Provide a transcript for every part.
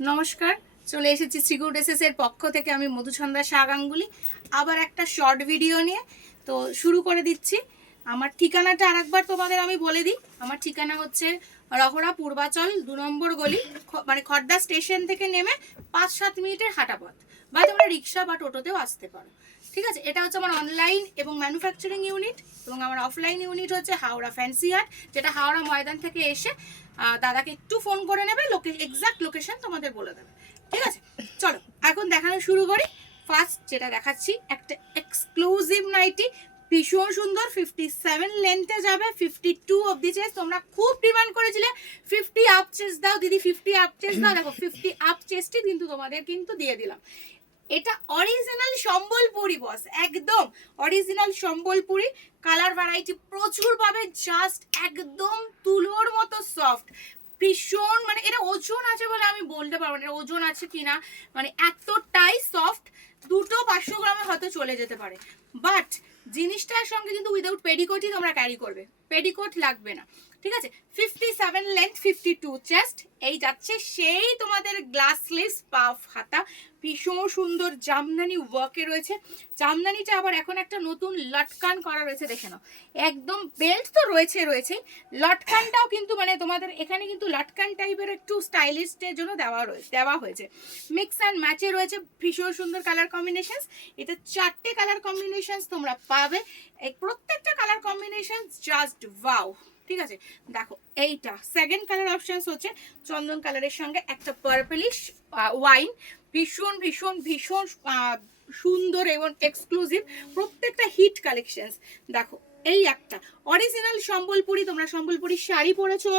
নমস্কার, চলে এসেছি শ্রীগুড এসএস এর পক্ষ থেকে। আমি মধুচন্দ্রা শাহ গাঙ্গুলি, আবার একটা শর্ট ভিডিও নিয়ে। তো শুরু করে দিচ্ছি। আমার ঠিকানাটা আরেকবার তোমাদের আমি বলে দিই। আমার ঠিকানা হচ্ছে রহরা পূর্বাচল 2 নম্বর গলি, মানে খড়দা স্টেশন থেকে নেমে 5-7 মিনিটের হাঁটা পথ, বা তোমরা রিক্সা বা টোটোতেও আসতে পারো। ঠিক আছে, এটা হচ্ছে আমার অনলাইন এবং ম্যানুফ্যাকচারিং ইউনিট, এবং আমার অফলাইন ইউনিট হচ্ছে হাওড়া ফ্যান্সি হাট, যেটা হাওড়া ময়দান থেকে এসে দাদাকে একটু ফোন করে নেবে, এক্সাক্ট লোকেশন তোমাদের বলে দেবে। ঠিক আছে, চলো এখন দেখানো শুরু করি। ফার্স্ট যেটা দেখাচ্ছি, একটা এক্সক্লুসিভ নাইটি, ভীষণ সুন্দর। 57 লেন্থে যাবে, 52 অবধি চেস্ট। তোমরা খুব ডিমান্ড করেছিলে 50 আপ চেস্ট দাও দিদি, 50 আপ চেস্ট দাও। দেখো 50 আপ চেস্টই কিন্তু তোমাদের কিন্তু দিয়ে দিলাম। এটা অরিজিনাল সম্বলপুরি বস, একদম অরিজিনাল সম্বলপুরি। কালার ভ্যারাইটি প্রচুর পাবে, জাস্ট একদম তুলোর মতো সফট, ভীষণ মানে এটা ওজন আছে বলে আমি বলতে পারবো না এটা ওজন আছে কিনা, মানে এতটাই সফট। দুটো 500 গ্রামে হয়তো চলে যেতে পারে, বাট জিনিসটার সঙ্গে কিন্তু উইদাউট পেডিকোটই তোমরা ক্যারি করবে, পেডিকোট লাগবে না। ঠিক আছে, 57 লেন্থ, 52 চেস্ট। এই যাচ্ছে সেই তোমাদের গ্লাস স্লিভস পাফ হাতা, ভীষণ সুন্দর জামদানি ওয়ার্কে রয়েছে। জামদানিটা আবার এখন একটা নতুন লটকান করা রয়েছে, দেখে নাও। একদম বেল্ট তো রয়েছেই, লটকানটাও কিন্তু মানে তোমাদের এখানে কিন্তু লটকান টাইপের একটু স্টাইলিস্টের জন্য দেওয়া হয়েছে। মিক্স অ্যান্ড ম্যাচে রয়েছে, ভীষণ সুন্দর কালার কম্বিনেশন। এটা 4টে কালার কম্বিনেশন তোমরা পাবে, এই প্রত্যেকটা কালার কম্বিনেশন জাস্ট ওয়াও। ঠিক আছে, দেখো এইটা সেকেন্ড কালার অপশন হচ্ছে চন্দন কালারের সঙ্গে একটা পার্পলিশ ওয়াইন, ভীষণ ভীষণ ভীষণ সুন্দর এবং এক্সক্লুসিভ, প্রত্যেকটা হিট কালেকশন। দেখো এই একটা অরিজিনাল সম্বলপুরি, তোমরা সম্বলপুরি শাড়ি পরেছো,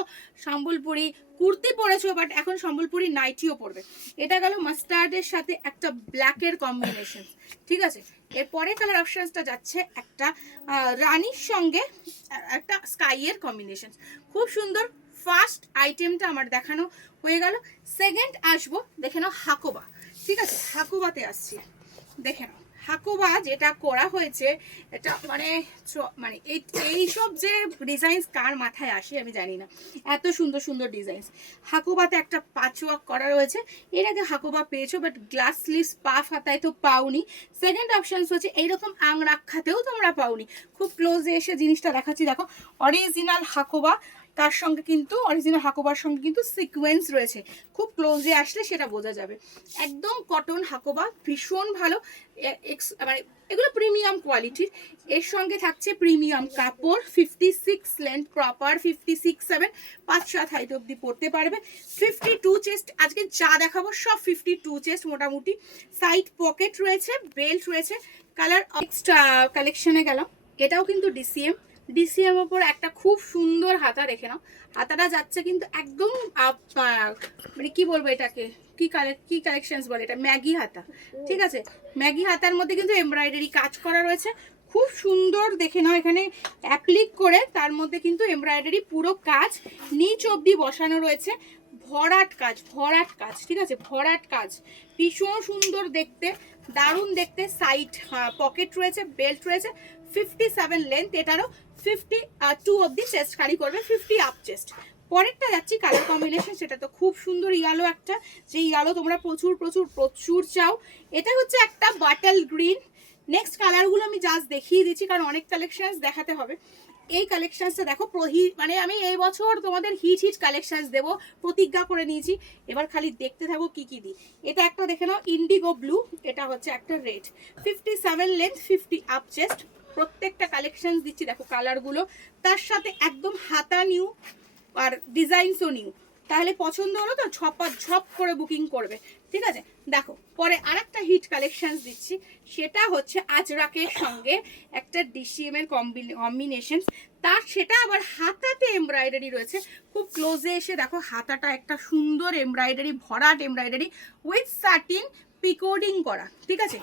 সম্বলপুরি কুর্তি পরেছো, বাট এখন সম্বলপুরি নাইটিও পরবে। এটা গেল মাস্টার্ডের সাথে একটা ব্ল্যাকের কম্বিনেশন। ঠিক আছে, এরপরে কালার অপশনসটা যাচ্ছে একটা রানির সঙ্গে একটা স্কাইয়ের কম্বিনেশন, খুব সুন্দর। ফার্স্ট আইটেমটা আমার দেখানো হয়ে গেল। সেকেন্ড আসবো, দেখে নাও হাকোবা। ঠিক আছে, হাকোবাতে আসছি, দেখে নাও হাকোবা যেটা করা হয়েছে। এটা মানে মানে এইসব যে ডিজাইন কার মাথায় আসে আমি জানি না, এত সুন্দর সুন্দর ডিজাইন। হাকোবাতে একটা পাঁচওয়ার্ক করা রয়েছে, এর আগে হাকোবা পেয়েছো, বাট গ্লাস স্লিভস পাফ হাতায় তো পাওনি। সেকেন্ড অপশন হচ্ছে এইরকম আংরাক্ষাতেও তোমরা পাওনি। খুব ক্লোজে এসে জিনিসটা দেখাচ্ছি, দেখো অরিজিনাল হাকোবা, তার সঙ্গে কিন্তু অরিজিনাল হাকোবার সঙ্গে কিন্তু সিকোয়েন্স রয়েছে। খুব ক্লোজে আসলে সেটা বোঝা যাবে। একদম কটন হাকোবা, ভীষণ ভালো, মানে এগুলো প্রিমিয়াম কোয়ালিটির। এর সঙ্গে থাকছে প্রিমিয়াম কাপড়, 56 লেন্থ প্রপার, 56-7, 5-7 হাইট অব্দি পরতে পারবে। 52 চেস্ট, আজকে যা দেখাবো সব 52 চেস্ট মোটামুটি। সাইড পকেট রয়েছে, বেল্ট রয়েছে। কালার এক্সট্রা কালেকশনে গেলাম, এটাও কিন্তু ডিসিএম ওপর একটা খুব সুন্দর হাতা, দেখে নাও। হাতাটা যাচ্ছে কিন্তু একদম মানে কি বলবো এটাকে, কি কালেকশনস বলে এটা, ম্যাগি হাতা। ঠিক আছে, ম্যাগি হাতার মধ্যে কিন্তু এমব্রয়ডারি কাজ করা রয়েছে, খুব সুন্দর। দেখে নাও এখানে অ্যাপ্লিক করে তার মধ্যে কিন্তু এমব্রয়ডারি পুরো কাজ নিচ অবধি বসানো রয়েছে, ভরাট কাজ। ঠিক আছে, ভরাট কাজ, ভীষণ সুন্দর দেখতে, দারুণ দেখতে। সাইড পকেট রয়েছে, বেল্ট রয়েছে। 57 লেন্থ, এটারও 52 অবধি চেস্ট খালি করবে, 50 আপ চেস্ট। পরেরটা যাচ্ছি কালার কম্বিনেশন, সেটা তো খুব সুন্দর ইয়েলো একটা, যে ইয়েলো তোমরা প্রচুর প্রচুর প্রচুর চাও। এটা হচ্ছে একটা বাটাল গ্রিন। নেক্সট কালারগুলো আমি জাস্ট দেখিয়ে দিচ্ছি, কারণ অনেক কালেকশন দেখাতে হবে। এই কালেকশনসটা দেখো, মানে আমি এই বছর তোমাদের হিট কালেকশনস দেবো প্রতিজ্ঞা করে নিয়েছি, এবার খালি দেখতে থাকো কি কি দিই। এটা একটা দেখে নাও ইন্ডিগো ব্লু, এটা হচ্ছে একটা রেড। 57 length, 50 up chest. প্রত্যেকটা কালেকশন দিচ্ছি, দেখো কালারগুলো, তার সাথে একদম হাতা নিউ আর ডিজাইনসও নিউ। তাহলে পছন্দ হলো তো ঝপ করে বুকিং করবে। ঠিক আছে, দেখো পরে আরেকটা হিট কালেকশন দিচ্ছি, সেটা হচ্ছে আজরাকের সঙ্গে একটা ডিসিএম এর কম্বিনেশন, তার সেটা আবার হাতাতে এমব্রয়ডারি রয়েছে। খুব ক্লোজে এসে দেখো, হাতাটা একটা সুন্দর এমব্রয়ডারি, ভরাট এমব্রয়ডারি উইথ সাটিন পিকোডিং করা। ঠিক আছে,